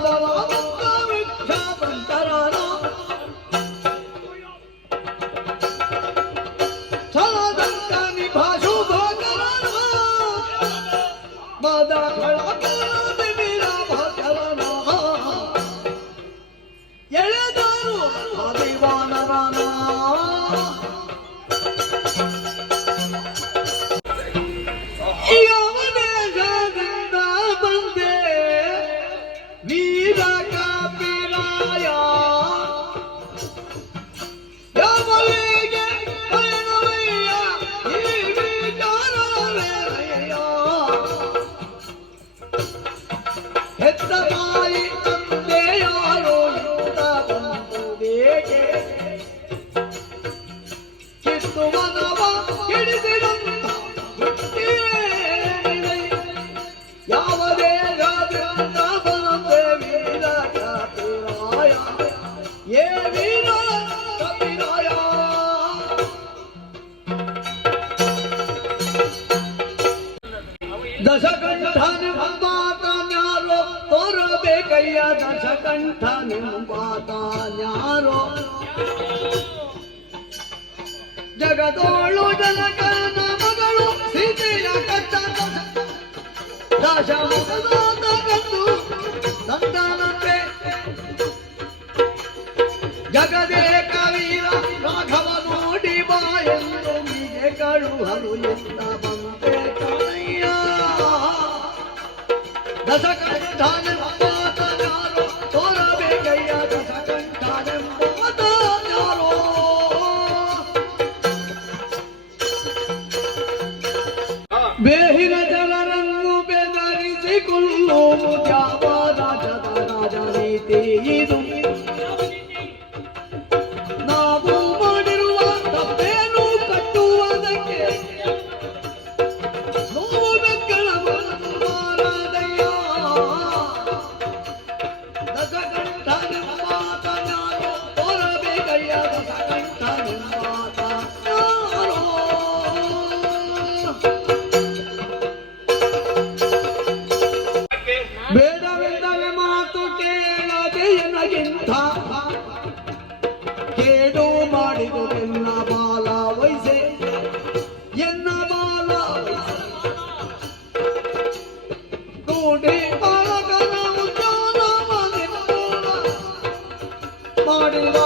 だな ಹೆತ್ತ ತಾಯಿ ತಂದೆ ಯಾರೋ ಇಂಥ ಬಂಧುವೇಗೆ ಕಿತ್ತು ಮನವ ಹಿಡಿದಿರಂತ ಹುಟ್ಟಿಯೇನಿದೆ. ಯಾವ ಬಂದೆ ಏ ದಶಕಂಠನೆಂಬಾತನ್ಯಾರೋ ತೋರಬೇಕಯ್ಯ ಯಾರೋ ಜಗದೋಳು ಜನಕನ ಮಗಳು ಸೀತೆಯ ಕಟ್ಟ ದಶಮುಖದಾತ ಕಂದು ಸಂತಾನತೆ ಜಗದೇ ಕವೀರ ರಾಘವ ನೋಡಿ ಬಾ ಎಂದು ಮೀಗೆ ಕಳುಹಲು ಎಂದ ಬಂತೆ ಕಣಯ್ಯ ದಶಕಂಠನೆಂಬಾತನ್ಯಾರೋ ಬೆದರಿಸಿಕೊಳ್ಳುವುದು ಯಾವ ಕೇಡು ಮಾಡಿದು ಎನ್ನ ಬಾಲ ವಯಸ್ಸೆ ಎನ್ನ ಬಾಲ ನೋಡಿ ಬಾಲಕನ ಮನೆಪೂರ ಮಾಡಿದ